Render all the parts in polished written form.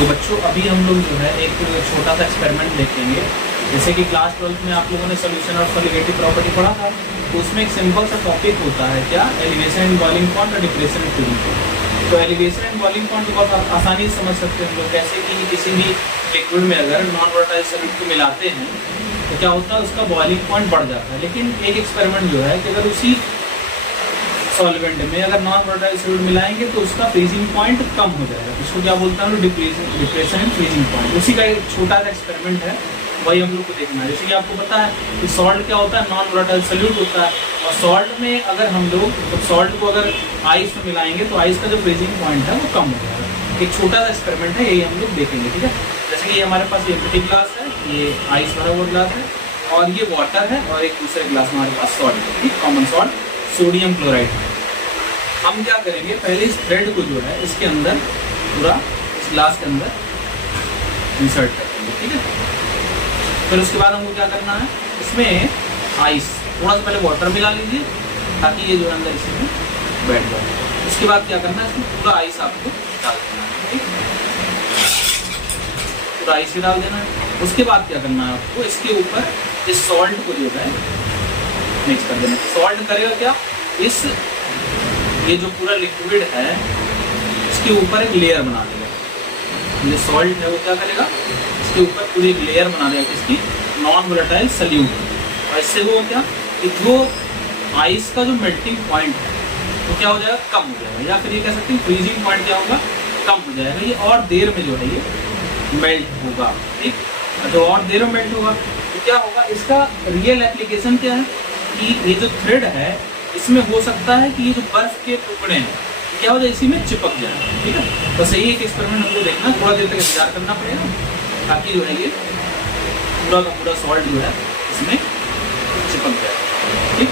तो बच्चों अभी हम लोग जो है एक छोटा सा एक्सपेरिमेंट देखेंगे। जैसे कि क्लास 12 में आप लोगों ने सोल्यूशन और सोलिविटी प्रॉपर्टी पढ़ा था, तो उसमें एक सिंपल सा टॉपिक होता है क्या, एलिवेशन एंड बॉइलिंग पॉइंट और डिप्रेशन एंड फ्रीजिंग पॉइंट। तो एलिवेशन एंड बॉइलिंग पॉइंट तो बहुत आसानी से समझ सकते हैं हम लोग, कैसे कि किसी भी लिक्विड में अगर नॉन वोलेटाइल सॉल्यूट को मिलाते हैं तो क्या होता है, उसका बॉइलिंग पॉइंट बढ़ जाता है। लेकिन एक एक्सपेरिमेंट जो है कि अगर उसी सॉल्वेंट में अगर नॉन वोलेटाइल सॉल्यूट मिलाएंगे तो उसका फ्रीजिंग पॉइंट कम हो जाएगा। इसको क्या बोलता है, डिप्रेशन एंड फ्रीजिंग पॉइंट। उसी का एक छोटा सा एक्सपेरिमेंट है, वही हम लोग को देखना है। जैसे कि आपको पता है कि सॉल्ट क्या होता है, नॉन वोलेटाइल सॉल्यूट होता है, और सॉल्ट में अगर हम लोग सॉल्ट को अगर आइस में मिलाएंगे तो आइस का जो फ्रीजिंग पॉइंट है वो कम हो जाएगा। एक छोटा सा एक्सपेरिमेंट है, यही हम लोग देखेंगे, ठीक है। जैसे कि ये हमारे पास ये एम्प्टी ग्लास है, ये आइस भरा हुआ ग्लास है, और ये वाटर है, और एक दूसरे ग्लास में हमारे पास सॉल्ट है, ठीक, कॉमन सॉल्ट सोडियम क्लोराइड। हम क्या करेंगे, पहले इस थ्रेड को जो है इसके अंदर पूरा इस ग्लास के अंदर इंसर्ट कर देंगे, ठीक है। फिर उसके बाद हमको क्या करना है, इसमें आइस थोड़ा सा पहले वाटर मिला लीजिए ताकि ये जो अंदर इसमें बैठ जाए। उसके बाद क्या करना है, इसमें पूरा आइस आपको डाल देना है, ठीक, पूरा आइस ही डाल देना है। उसके बाद क्या करना है आपको, इसके ऊपर इस सॉल्ट को जो है मिक्स कर देना। सॉल्ट करेगा क्या, इस ये जो पूरा लिक्विड है इसके ऊपर एक लेयर बना देगा। ये सॉल्ट है वो क्या करेगा, इसके ऊपर पूरी एक लेयर बना देगा इसकी नॉन वोलेटाइल सॉल्यूट। और इससे वो क्या कि जो आइस का जो मेल्टिंग पॉइंट है वो क्या हो जाएगा, कम हो जाएगा, या फिर ये कह सकते हैं फ्रीजिंग पॉइंट क्या होगा, कम हो जाएगा। ये और देर में जो है ये मेल्ट होगा, ठीक। तो और देर में मेल्ट होगा तो क्या होगा, इसका रियल एप्लीकेशन क्या है कि ये जो थ्रेड है इसमें हो सकता है कि ये जो बर्फ के टुकड़े हैं क्या हो जाए, इसी में चिपक जाए, ठीक है। बस यही एक एक्सपेरिमेंट हमको देखना, थोड़ा देर तक इंतजार करना पड़ेगा ताकि जो है ये पूरा का पूरा सॉल्ट जो है इसमें चिपक जाए, ठीक।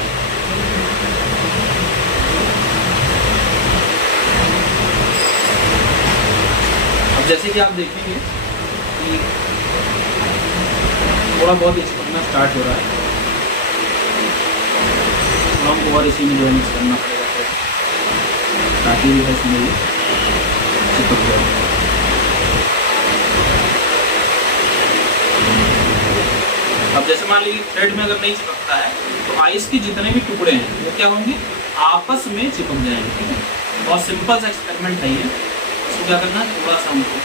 अब जैसे कि आप देखेंगे कि थोड़ा बहुत चिपकना स्टार्ट हो रहा है, हमको और इसी में जो है मिक्स करना पड़ेगा ताकि जो है इसमें ये चिपक जाए। अब जैसे मान लीजिए थ्रेड में अगर नहीं चिपकता है तो आइस के जितने भी टुकड़े हैं वो क्या होंगे, आपस में चिपक जाएंगे, ठीक है। बहुत सिंपल सा एक्सपेरिमेंट है ये। इसको क्या करना है, थोड़ा सा हमको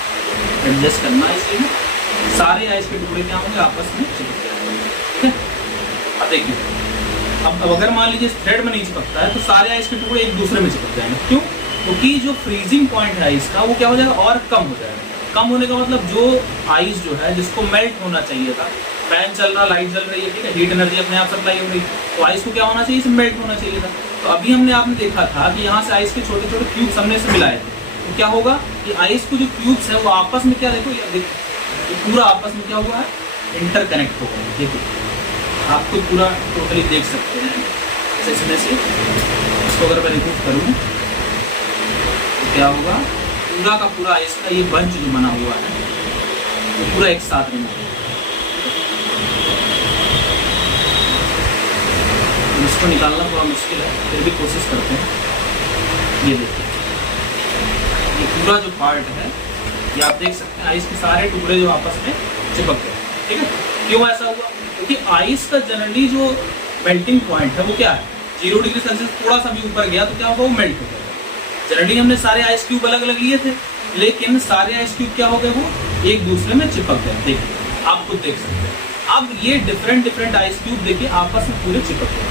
एडजस्ट करना है, इसलिए सारे आइस के टुकड़े क्या होंगे, आपस में चिपक जाएंगे, ठीक है। अब देखिए, अब अगर मान लीजिए थ्रेड में नहीं चिपकता है तो सारे आइस के टुकड़े एक दूसरे में चिपक जाएंगे। क्यों, क्योंकि जो फ्रीजिंग पॉइंट है आइस का वो क्या हो जाएगा, और कम हो जाएगा। कम होने का मतलब जो आइस जो है जिसको मेल्ट होना चाहिए था, फैन चल रहा, लाइट जल रही है, ठीक है, हीट एनर्जी अपने आप सप्लाई हो रही, तो आइस को क्या होना चाहिए, इसमें मेल्ट होना चाहिए था। तो अभी आपने देखा था कि यहाँ से आइस के छोटे छोटे क्यूब्स हमने से मिलाए थे, तो क्या होगा कि आइस को जो क्यूब्स है वो आपस में क्या, देखो पूरा आपस में क्या हुआ है, इंटरकनेक्ट हो गया। देखो आपको पूरा टोटली देख सकते हैं इसमें से। इसको अगर मैं रिमूव करूँ तो क्या होगा, पूरा का पूरा आइस का ये बंच जो बना हुआ है वो पूरा एक साथ रिमूव होगा। इसको निकालना थोड़ा मुश्किल है, फिर भी कोशिश करते हैं। ये देखिए, ये पूरा जो पार्ट है ये आप देख सकते हैं, आइस के सारे टुकड़े जो आपस में चिपक गए, ठीक है। क्यों ऐसा हुआ, क्योंकि आइस का जनरली जो मेल्टिंग पॉइंट है वो क्या है, 0 डिग्री सेल्सियस थोड़ा सा भी ऊपर गया तो क्या होगा, वो मेल्ट हो जाएगा। जनरली हमने सारे आइस क्यूब अलग अलग लिए थे, लेकिन सारे आइस क्यूब क्या हो गए, वो एक दूसरे में चिपक गए। देखिए आप खुद देख सकते हैं, अब ये डिफरेंट आइस क्यूब देखिए आपस में पूरे चिपक गए,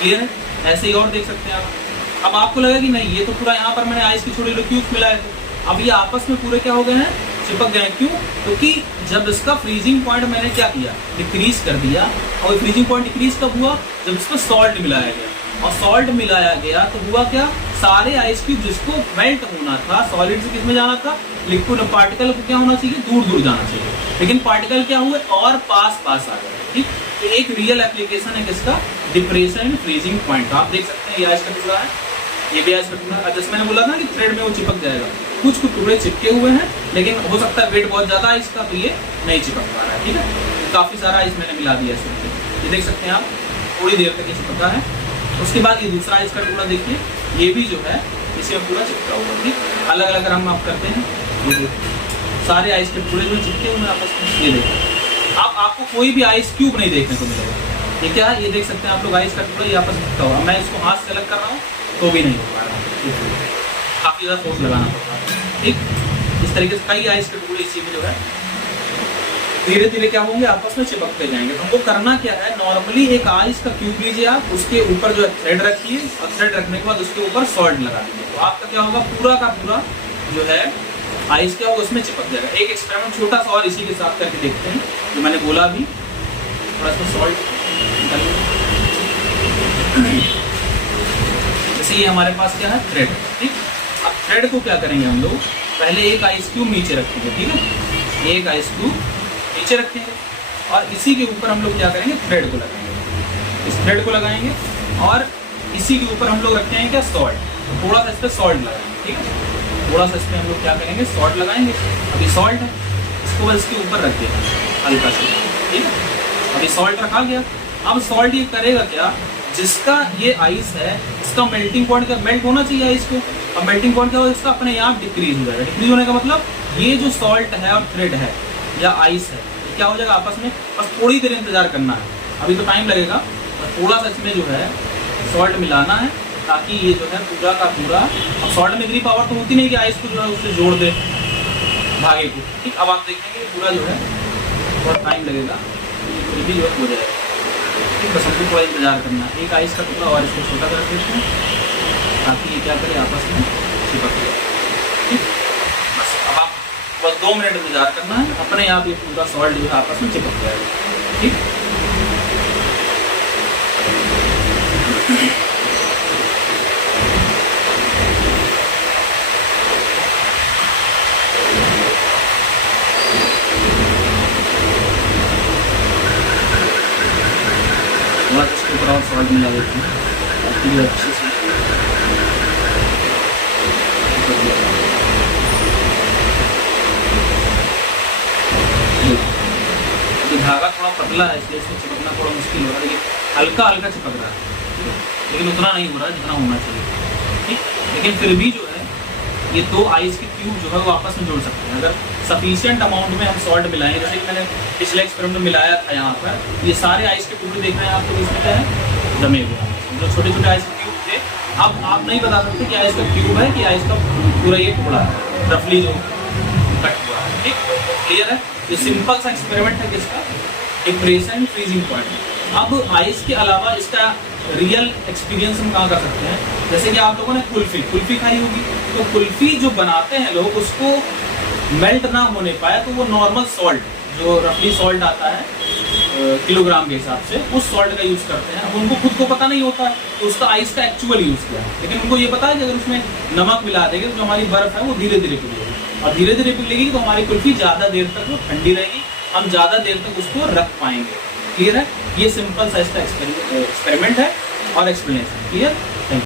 क्लियर है। ऐसे ही और देख सकते हैं आप। अब आपको लगा कि नहीं, ये तो पूरा यहाँ पर मैंने आइस के छोटे छोटे क्यूब्स मिलाए थे, अब ये आपस में पूरे क्या हो गए हैं, चिपक गए। क्यों, क्योंकि जब इसका फ्रीजिंग पॉइंट मैंने क्या किया, डिक्रीज कर दिया। और फ्रीजिंग पॉइंट डिक्रीज कब हुआ, जब इसमें सॉल्ट मिलाया गया। और सॉल्ट मिलाया गया तो हुआ क्या, सारे आइस क्यूब जिसको मेल्ट होना था, सॉलिड से किस में जाना था, लिक्विड पार्टिकल को क्या होना चाहिए, दूर दूर जाना चाहिए, लेकिन पार्टिकल क्या हुए, और पास आ गए, ठीक। तो एक रियल एप्लीकेशन है किसका, डिप्रेशन एंड फ्रीजिंग पॉइंट। आप देख सकते हैं ये आइस का टुकड़ा है, ये भी आइस का टुकड़ा है। जैसे मैंने बोला था कि थ्रेड में वो चिपक जाएगा, कुछ टुकड़े चिपके हुए हैं, लेकिन हो सकता है वेट बहुत ज़्यादा है इसका, तो ये नहीं चिपक पा रहा है, ठीक है। तो काफ़ी सारा आइस मैंने मिला दिया इसमें, ये देख सकते हैं आप, थोड़ी देर तक ये चिपका है। उसके बाद ये दूसरा आइस का टुकड़ा देखिए, ये भी जो है इसमें पूरा चिपका हुआ, ठीक। अलग अलग हम आप करते हैं, ये सारे आइस के टुकड़े जो चिपके हुए हैं आपस में, ये देखो। अब आपको कोई भी आइस क्यूब नहीं देखने को मिलेगा। ये क्या है, ये देख सकते हैं आप लोग, आइस का टुकड़ा ये आपस में चिपका हुआ। मैं इसको हाथ से अलग कर रहा हूँ तो भी नहीं हो पा रहा है, काफ़ी ज़्यादा फोर्स लगाना पड़ रहा है। ठीक, इस तरीके से कई आइस के टुकड़े इसी में जो है धीरे धीरे क्या होंगे, आपस में चिपकते जाएंगे। तो हमको करना क्या है, नॉर्मली एक आइस का क्यूब लीजिए आप, उसके ऊपर जो है थ्रेड रखिए, और थ्रेड रखने के बाद उसके ऊपर सॉल्ट लगा दीजिए। तो आपका क्या होगा, पूरा का पूरा जो है आइस क्या होगा, उसमें चिपक जाएगा। एक एक्सपेरिमेंट छोटा सा और इसी के साथ करके देखते हैं, जो मैंने बोला अभी, थोड़ा सा सॉल्ट निकालिए। जैसे ये हमारे पास क्या है, थ्रेड। ठीक, अब थ्रेड को क्या करेंगे हम लोग, पहले एक आइस क्यूब नीचे रखेंगे। ठीक है, एक आइस क्यूब नीचे रखेंगे और इसी के ऊपर हम लोग क्या करेंगे, थ्रेड को लगाएंगे। इस थ्रेड को लगाएंगे और इसी के ऊपर हम लोग रखेंगे क्या, सॉल्ट। तो थोड़ा सा इस पर सॉल्ट लगाएंगे। ठीक है, थोड़ा सा इसमें हम लोग क्या करेंगे, सॉल्ट लगाएंगे। अभी सॉल्ट है, इसको बस इसके ऊपर रख दिया हल्का से। ठीक है, अभी सॉल्ट रखा गया। अब सॉल्ट ये करेगा क्या, जिसका ये आइस है, इसका मेल्टिंग पॉइंट का मेल्ट होना चाहिए आइस को। अब मेल्टिंग पॉइंट क्या होगा, इसका अपने आप डिक्रीज हो जाएगा। डिक्रीज होने का मतलब ये जो सॉल्ट है और थ्रेड है या आइस है, क्या हो जाएगा आपस में, बस थोड़ी देर इंतजार करना है। अभी तो टाइम लगेगा, बस थोड़ा सा इसमें जो है सॉल्ट मिलाना है, ताकि ये जो है पूरा का पूरा, अब सॉल्ट में इतनी पावर तो होती नहीं कि आइस को जो है उससे जोड़ दे धागे को। ठीक, अब आप देखेंगे पूरा जो है बहुत टाइम लगेगा, फिर भी जो है हो जाएगा। ठीक, बस हमको थोड़ा इंतजार करना है। एक आइस का टुकड़ा और इसको छोटा कर देते हैं, ताकि ये क्या करे, आपस में चिपक जाए। ठीक, बस अब आप बस 2 मिनट इंतजार करना है, अपने आप ये पूरा सॉल्ट जो है आपस में चिपक जाएगा। ठीक, थोड़ा इसके ऊपर और सॉल्ट मिला देते हैं ताकि ये अच्छे से ये धागा थोड़ा पतला है, इसलिए इसको चिपकना थोड़ा मुश्किल हो रहा है। देखिए हल्का हल्का चिपक रहा है, लेकिन उतना नहीं हो रहा है जितना होना चाहिए। ठीक, लेकिन फिर भी जो है ये 2 आइस के क्यूब जो है वो आपस में जोड़ सकते हैं, अगर सफिशिएंट अमाउंट में हम सॉल्ट मिलाएं। जैसे कि मैंने पिछले एक्सपेरिमेंट में मिलाया था, यहाँ पर ये सारे आइस के टुकड़े देख रहे हैं आपको, इसमें क्या है, जमे हुए हैं। जो छोटे छोटे आइस के क्यूब थे, अब आप नहीं बता सकते कि आइस का क्यूब है कि आइस का पूरा ये टुकड़ा है, रफली जो कट हुआ है। ठीक, क्लियर है। ये सिंपल सा एक्सपेरिमेंट है किसका, डिप्रेशन फ्रीजिंग पॉइंट। अब आइस के अलावा इसका रियल एक्सपीरियंस हम कहाँ कर सकते हैं, जैसे कि आप लोगों ने कुल्फी खाई होगी, तो कुल्फी जो बनाते हैं लोग, उसको मेल्ट ना होने पाए तो वो नॉर्मल सॉल्ट, जो रफली सॉल्ट आता है किलोग्राम के हिसाब से, उस सॉल्ट का यूज़ करते हैं। अब उनको खुद को पता नहीं होता तो उसका आइस का एक्चुअल यूज़ किया, लेकिन उनको ये पता है कि अगर उसमें नमक मिला देंगे तो जो हमारी बर्फ़ है वो धीरे धीरे पिघलेगी, और धीरे धीरे पिघलेगी तो हमारी कुल्फी ज़्यादा देर तक वो ठंडी रहेगी, हम ज़्यादा देर तक उसको रख पाएंगे। क्लियर है, ये सिंपल सा इसका एक्सपेरिमेंट है और एक्सप्लेनेशन। क्लियर।